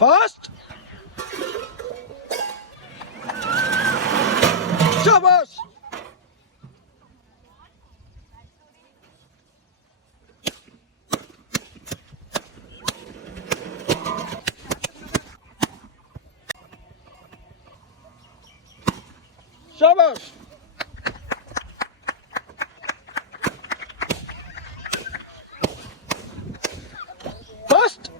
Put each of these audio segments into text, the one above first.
ফাস্ট শাবাশ শাবাশ fast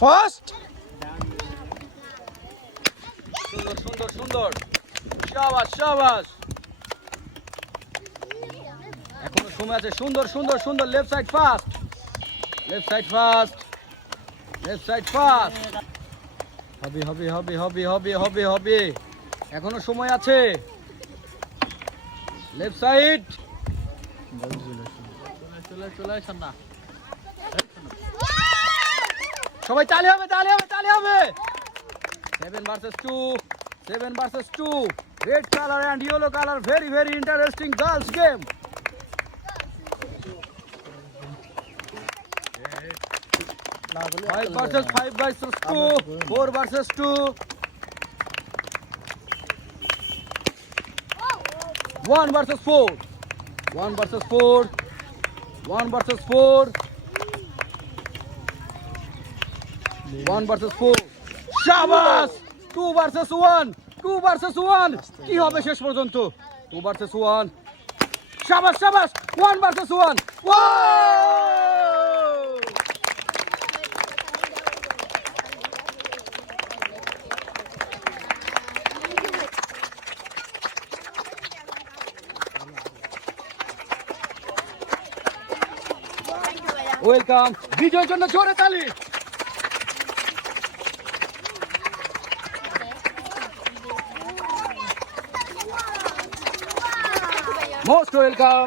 fast সুন্দর সুন্দর সুন্দর শাবাশ শাবাশ এখনো সময় আছে সুন্দর সুন্দর সুন্দর left side fast left side fast left side fast হবে হবে হবে হবে হবে হবে হবে এখনো সময় আছে লেফট সাইড চলে না সবাই তালি হবে তালি হবে তালি হবে 7 versus 2 7 versus 2 red colour and yellow colour very very interesting girls game 5 versus 5 versus 2 4 versus 2 1 versus 4 1 versus 4 1 versus 4 1 versus 4 শাবাশ 2 versus 1 2 versus 1 কি হবে শেষ পর্যন্ত 2 versus 1 শাবাশ শাবাশ 1 versus 1 ওয়াও ওয়েলকাম বিজয়ের জন্য জোরে তালি মোস্ট ওয়েলকাম